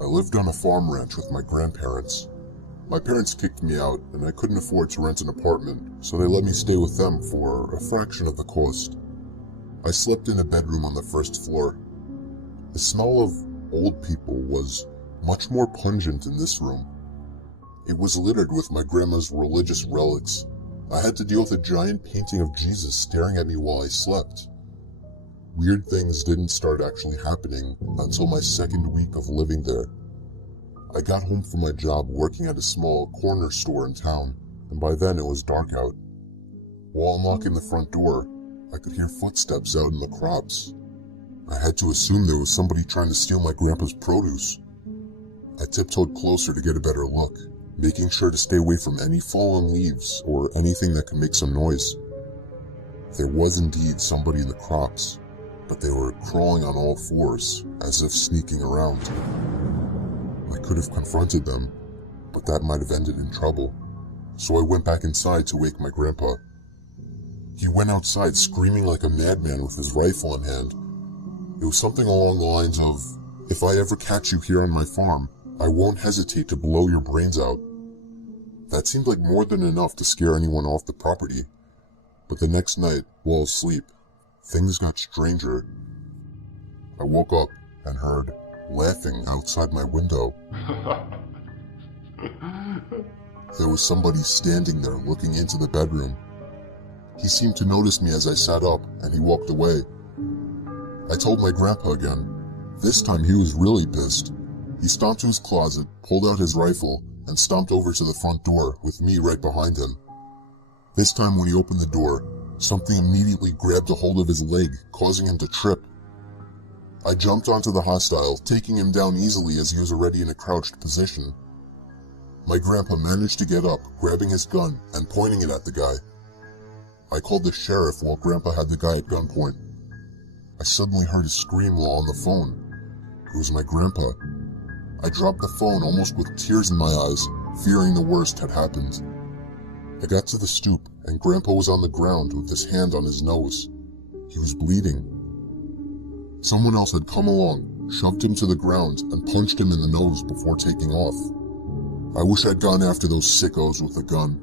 I lived on a farm ranch with my grandparents. My parents kicked me out, and I couldn't afford to rent an apartment, so they let me stay with them for a fraction of the cost. I slept in a bedroom on the first floor. The smell of old people was much more pungent in this room. It was littered with my grandma's religious relics. I had to deal with a giant painting of Jesus staring at me while I slept. Weird things didn't start actually happening until my second week of living there. I got home from my job working at a small corner store in town, and by then it was dark out. While unlocking the front door, I could hear footsteps out in the crops. I had to assume there was somebody trying to steal my grandpa's produce. I tiptoed closer to get a better look, making sure to stay away from any fallen leaves or anything that could make some noise. There was indeed somebody in the crops, but they were crawling on all fours, as if sneaking around. I could have confronted them, but that might have ended in trouble, so I went back inside to wake my grandpa. He went outside screaming like a madman with his rifle in hand. It was something along the lines of, "If I ever catch you here on my farm, I won't hesitate to blow your brains out." That seemed like more than enough to scare anyone off the property. But the next night, while asleep, things got stranger. I woke up and heard laughing outside my window. There was somebody standing there looking into the bedroom. He seemed to notice me as I sat up, and he walked away. I told my grandpa again. This time he was really pissed. He stomped to his closet, pulled out his rifle, and stomped over to the front door with me right behind him. This time when he opened the door, something immediately grabbed a hold of his leg, causing him to trip. I jumped onto the hostile, taking him down easily as he was already in a crouched position. My grandpa managed to get up, grabbing his gun and pointing it at the guy. I called the sheriff while Grandpa had the guy at gunpoint. I suddenly heard a scream while on the phone. It was my grandpa. I dropped the phone almost with tears in my eyes, fearing the worst had happened. I got to the stoop, and Grandpa was on the ground with his hand on his nose. He was bleeding. Someone else had come along, shoved him to the ground, and punched him in the nose before taking off. I wish I'd gone after those sickos with a gun.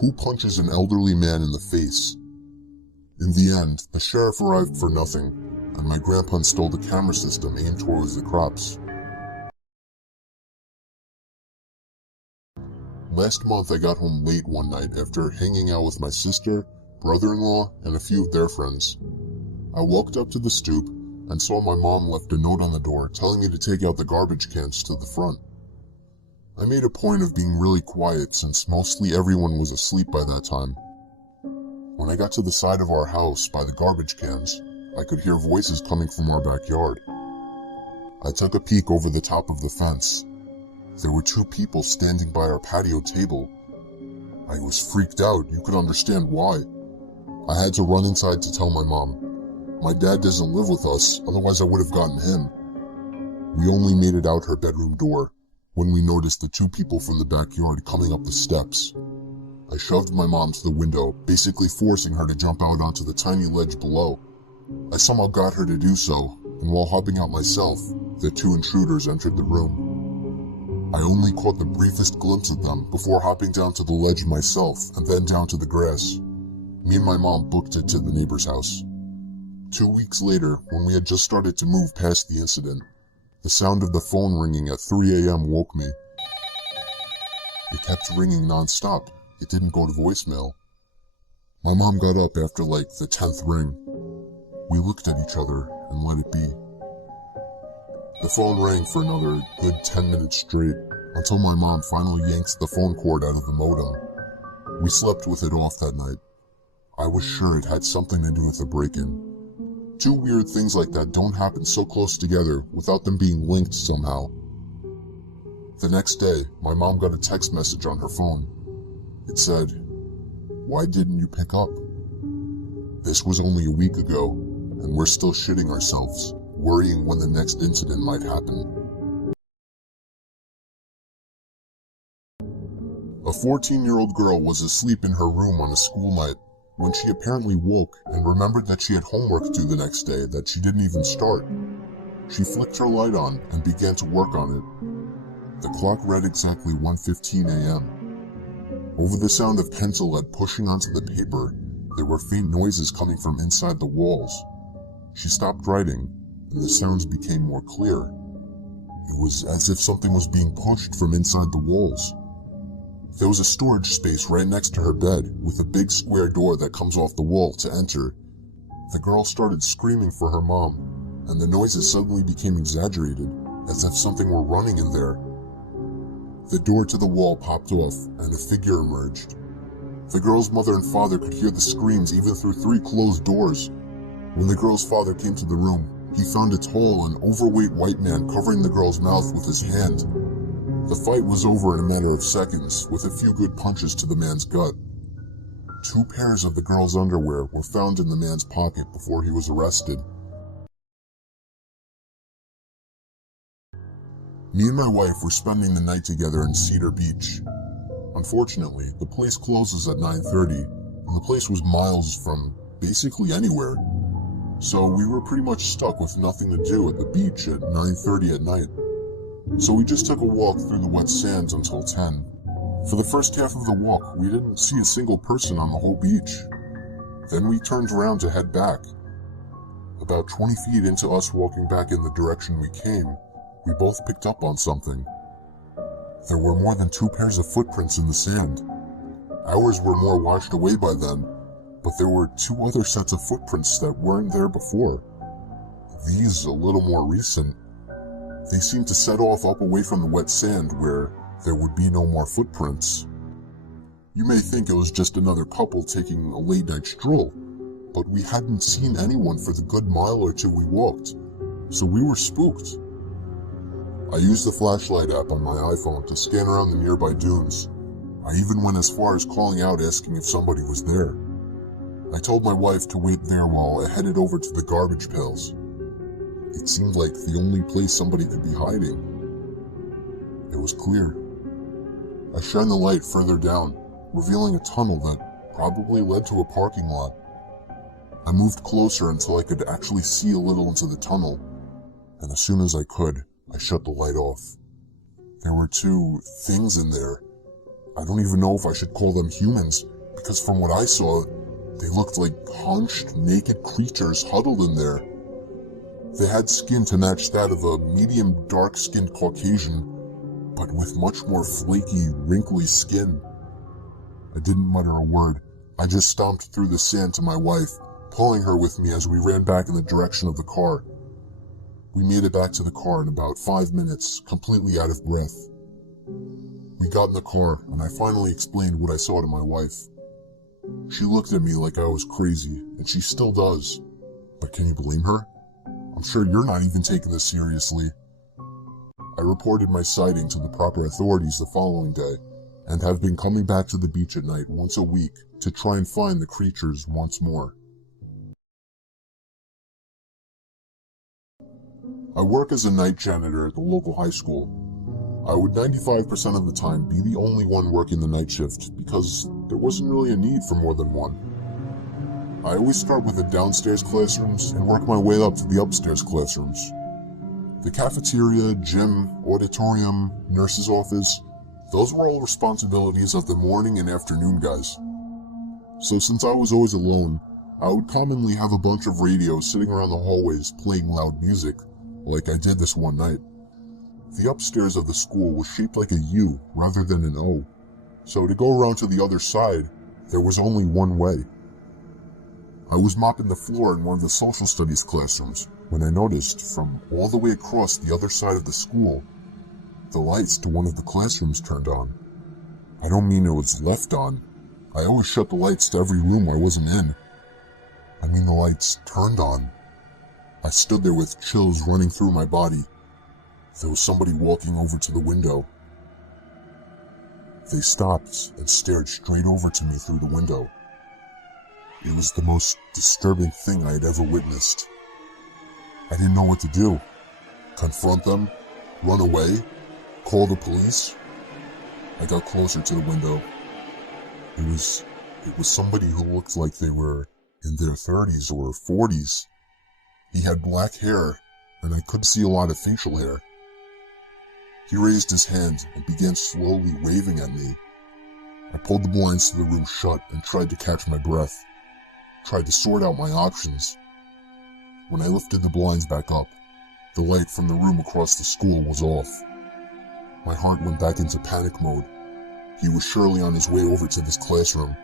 Who punches an elderly man in the face? In the end, the sheriff arrived for nothing, and my grandpa installed a camera system aimed towards the crops. Last month I got home late one night after hanging out with my sister, brother-in-law, and a few of their friends. I walked up to the stoop and saw my mom left a note on the door telling me to take out the garbage cans to the front. I made a point of being really quiet since mostly everyone was asleep by that time. When I got to the side of our house by the garbage cans, I could hear voices coming from our backyard. I took a peek over the top of the fence. There were two people standing by our patio table. I was freaked out. You could understand why. I had to run inside to tell my mom. My dad doesn't live with us, otherwise I would have gotten him. We only made it out her bedroom door when we noticed the two people from the backyard coming up the steps. I shoved my mom to the window, basically forcing her to jump out onto the tiny ledge below. I somehow got her to do so, and while hopping out myself, the two intruders entered the room. I only caught the briefest glimpse of them before hopping down to the ledge myself and then down to the grass. Me and my mom booked it to the neighbor's house. 2 weeks later, when we had just started to move past the incident, the sound of the phone ringing at 3 a.m. woke me. It kept ringing non-stop. It didn't go to voicemail. My mom got up after like the 10th ring. We looked at each other and let it be. The phone rang for another good 10 minutes straight, until my mom finally yanked the phone cord out of the modem. We slept with it off that night. I was sure it had something to do with the break-in. Two weird things like that don't happen so close together without them being linked somehow. The next day, my mom got a text message on her phone. It said, "Why didn't you pick up?" This was only a week ago, and we're still shitting ourselves, worrying when the next incident might happen. A 14-year-old girl was asleep in her room on a school night when she apparently woke and remembered that she had homework due the next day that she didn't even start. She flicked her light on and began to work on it. The clock read exactly 1:15 a.m. Over the sound of pencil lead pushing onto the paper, there were faint noises coming from inside the walls. She stopped writing, and the sounds became more clear. It was as if something was being pushed from inside the walls. There was a storage space right next to her bed, with a big square door that comes off the wall to enter. The girl started screaming for her mom, and the noises suddenly became exaggerated, as if something were running in there. The door to the wall popped off, and a figure emerged. The girl's mother and father could hear the screams even through 3 closed doors. When the girl's father came to the room, he found a tall and overweight white man covering the girl's mouth with his hand. The fight was over in a matter of seconds, with a few good punches to the man's gut. 2 pairs of the girl's underwear were found in the man's pocket before he was arrested. Me and my wife were spending the night together in Cedar Beach. Unfortunately, the place closes at 9:30, and the place was miles from basically anywhere. So we were pretty much stuck with nothing to do at the beach at 9:30 at night. So we just took a walk through the wet sands until 10. For the first half of the walk, we didn't see a single person on the whole beach. Then we turned around to head back. About 20 feet into us walking back in the direction we came, we both picked up on something. There were more than 2 pairs of footprints in the sand. Ours were more washed away by then, but there were 2 other sets of footprints that weren't there before. These a little more recent. They seemed to set off up away from the wet sand where there would be no more footprints. You may think it was just another couple taking a late night stroll, but we hadn't seen anyone for the good mile or 2 we walked, so we were spooked. I used the flashlight app on my iPhone to scan around the nearby dunes. I even went as far as calling out asking if somebody was there. I told my wife to wait there while I headed over to the garbage pails. It seemed like the only place somebody could be hiding. It was clear. I shined the light further down, revealing a tunnel that probably led to a parking lot. I moved closer until I could actually see a little into the tunnel, and as soon as I could, I shut the light off. There were 2 things in there. I don't even know if I should call them humans, because from what I saw, they looked like hunched, naked creatures huddled in there. They had skin to match that of a medium dark-skinned Caucasian, but with much more flaky, wrinkly skin. I didn't mutter a word. I just stomped through the sand to my wife, pulling her with me as we ran back in the direction of the car. We made it back to the car in about 5 minutes, completely out of breath. We got in the car, and I finally explained what I saw to my wife. She looked at me like I was crazy, and she still does. But can you blame her? I'm sure you're not even taking this seriously. I reported my sighting to the proper authorities the following day, and have been coming back to the beach at night once a week to try and find the creatures once more. I work as a night janitor at the local high school. I would 95% of the time be the only one working the night shift because there wasn't really a need for more than one. I always start with the downstairs classrooms and work my way up to the upstairs classrooms. The cafeteria, gym, auditorium, nurse's office, those were all responsibilities of the morning and afternoon guys. So since I was always alone, I would commonly have a bunch of radios sitting around the hallways playing loud music, like I did this one night. The upstairs of the school was shaped like a U rather than an O, so to go around to the other side, there was only one way. I was mopping the floor in one of the social studies classrooms when I noticed from all the way across the other side of the school, the lights to one of the classrooms turned on. I don't mean it was left on. I always shut the lights to every room I wasn't in. I mean the lights turned on. I stood there with chills running through my body. There was somebody walking over to the window. They stopped and stared straight over to me through the window. It was the most disturbing thing I had ever witnessed. I didn't know what to do. Confront them? Run away? Call the police? I got closer to the window. It was somebody who looked like they were in their 30s or 40s. He had black hair and I could see a lot of facial hair. He raised his hand and began slowly waving at me. I pulled the blinds to the room shut and tried to catch my breath. Tried to sort out my options. When I lifted the blinds back up, the light from the room across the school was off. My heart went back into panic mode. He was surely on his way over to this classroom.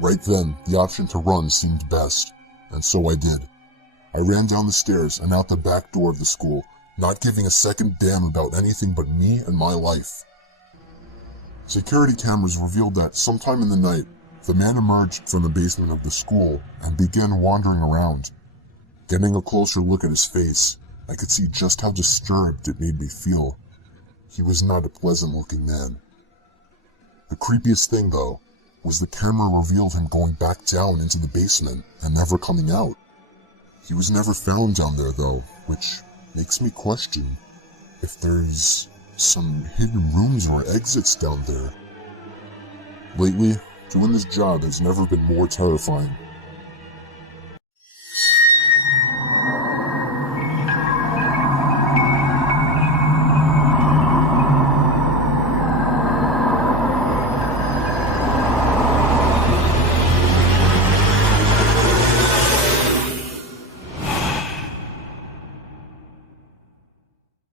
Right then, the option to run seemed best, and so I did. I ran down the stairs and out the back door of the school, not giving a second damn about anything but me and my life. Security cameras revealed that sometime in the night, the man emerged from the basement of the school and began wandering around. Getting a closer look at his face, I could see just how disturbed it made me feel. He was not a pleasant-looking man. The creepiest thing, though, was the camera revealed him going back down into the basement and never coming out. He was never found down there, though, which makes me question if there's some hidden rooms or exits down there. Lately, doing this job has never been more terrifying.